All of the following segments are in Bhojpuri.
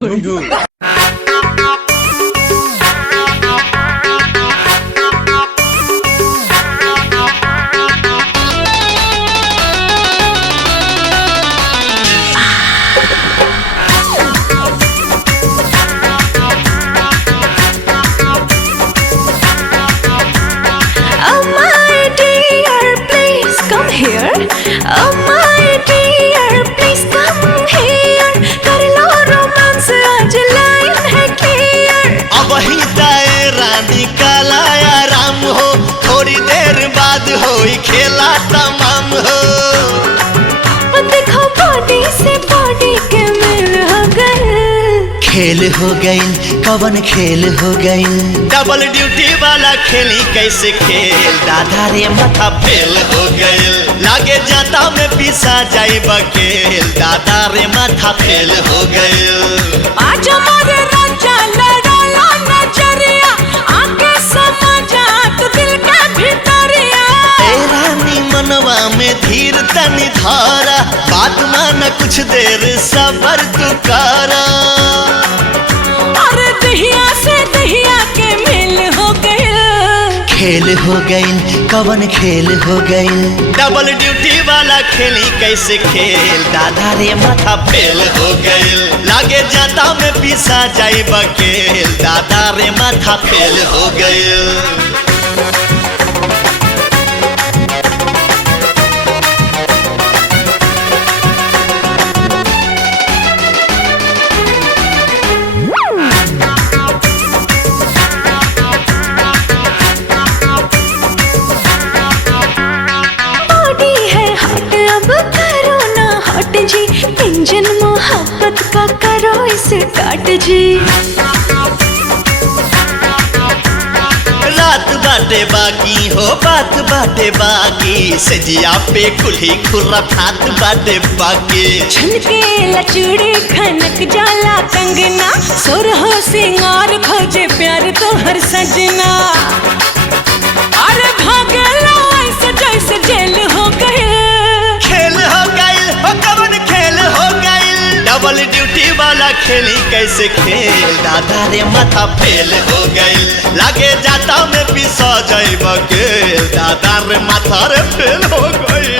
Oh my dear, please come here. कर लो रोमांस, आज लाइन है क्लियर। अब ही दायरा निकाला आराम हो, थोड़ी देर बाद हो खेला तमाम हो। देखो बॉडी से बॉडी के मिल हो गए, खेल हो गई कवन खेल हो गई। डबल ड्यूटी वाला खेली कैसे खेल, दादा रे माथा फेल हो गए। लागे जाता में पीसा जाई बकेल, दादा रे माथा फेल हो गए। आज हमारे राजा लड़ाला नजरिया, आके समझा तो दिल का भितरिया। रानी मनवा में धीर तनी धारा, बात माना कुछ देर सबर तू करा। अरे दहिया से दहिया के मिल हो गए, खेल हो गई कवन खेल हो गई। डबल ड्यूटी वाला खेली कैसे खेल, दादा रे माथा फेल हो गए। लागे जाता में पीसा जाई बकेल, दादा रे माथा फेल हो गए। जी इंजन मोहब्बत का करो इसे काट जी। रात बाटे बाकी हो, बात बाटे बाकी, सजिया पे कुल्ही खुर्रा ठात बाटे बाकी। झनके लचूड़ी खनक जाला कंगना, सुरहो सिंगार खोजे प्यार तो हर सजना। अरे भागला ऐसे जैसे जेल हो गए, खेल हो गई हो कवन खेल हो गई। डबल ड्यूटी वाला खेली कैसे खेल, दादा रे माथा फेल हो गई। लागे जाता में पिसा जाई बकेल, दादा रे माथा रे फेल हो गई।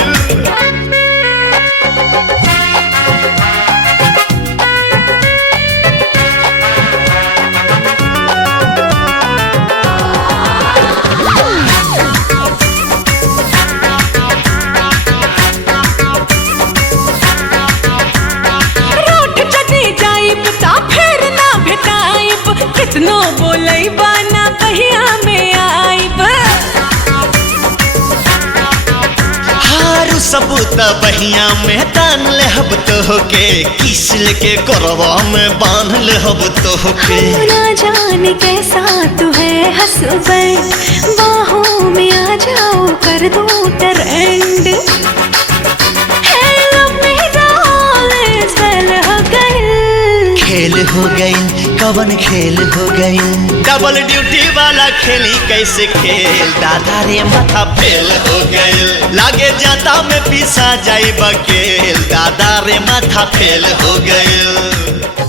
कितनो बोलई बाना पहिया में आईब। हारू सबूत बहिया में तान ले हब तो होके, किसल के करवा में बांध ले हब तो होके। ना जाने कैसा तू है हसबैंड, बाहों में आ जाओ कर दो ट्रेंड। खेल हो गई कवन खेल हो गई। डबल ड्यूटी वाला खेली कैसे खेल, दादा रे माथा फेल हो गए। लागे जाता में पीसा जाई बकेल, दादा रे माथा फेल हो गए।